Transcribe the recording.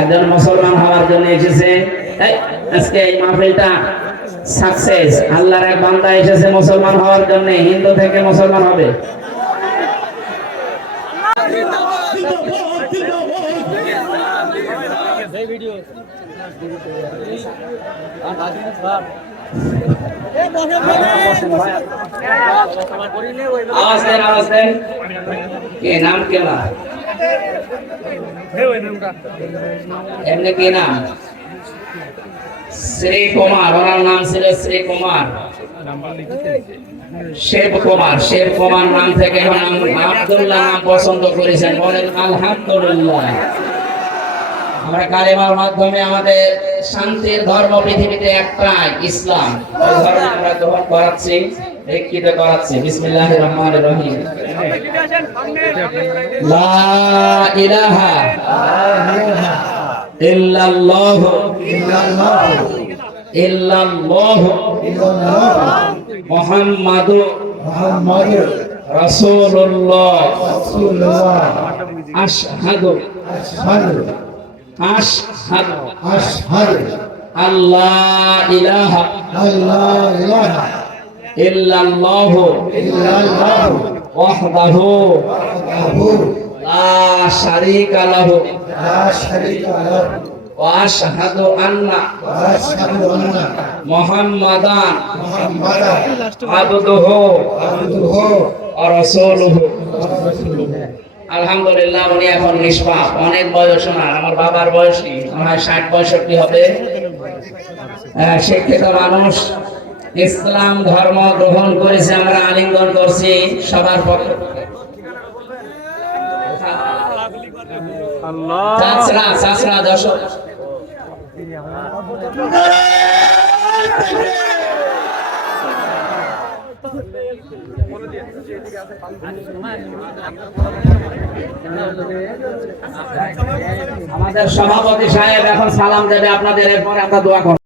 একজন মুসলমান হওয়ার জন্য এসেছে। আজকে এই মাহফিলটা সাকসেস আল্লাহর এক বান্দা এসেছে মুসলমান হওয়ার জন্য, হিন্দু থেকে মুসলমান হবে। আওয়াজ শ্রী কুমার, ওনার নাম ছিল শ্রী কুমার। শিব কুমার শিব কুমার নাম থেকে এখন নাম পছন্দ করেছেন। বলেন, আলহামদুলিল্লাহ। আমরা কালেমার মাধ্যমে আমাদের শান্তির ধর্ম পৃথিবীতে একটাই, ইসলাম। ওই ধর্ম আমরা গ্রহণ করাচ্ছি, দীক্ষিত করাচ্ছি। বিসমিল্লাহির রহমানির রহিম। লা ইলাহা ইল্লাল্লাহ। ইল্লাল্লাহ। মুহাম্মাদুর রাসূলুল্লাহ। আশহাদু আশহাদু। আল্লাহ ইলাহা ইল্লাল্লাহ ওয়াহদাহু লা শারীকা লাহু ওয়া আশহাদু আন্না মুহাম্মাদান আবদুহু ওয়া রাসূলুহু আলহামদুলিল্লাহ উনি এখন নিষ্পাপ। অনেক বয়স ওনার। আমার বাবার বয়সী। আমার ষাট পঁয়ষট্টি হবে? আহ, শিক্ষিত মানুষ। ইসলাম ধর্ম গ্রহণ করেছে আমরা আলিঙ্গন করছি সবার পক্ষে। চাচরা চাচরা আমাদের সভাপতি সাহেব এখন সালাম দেবে আপনাদের এরপরে আমরা দোয়া করব।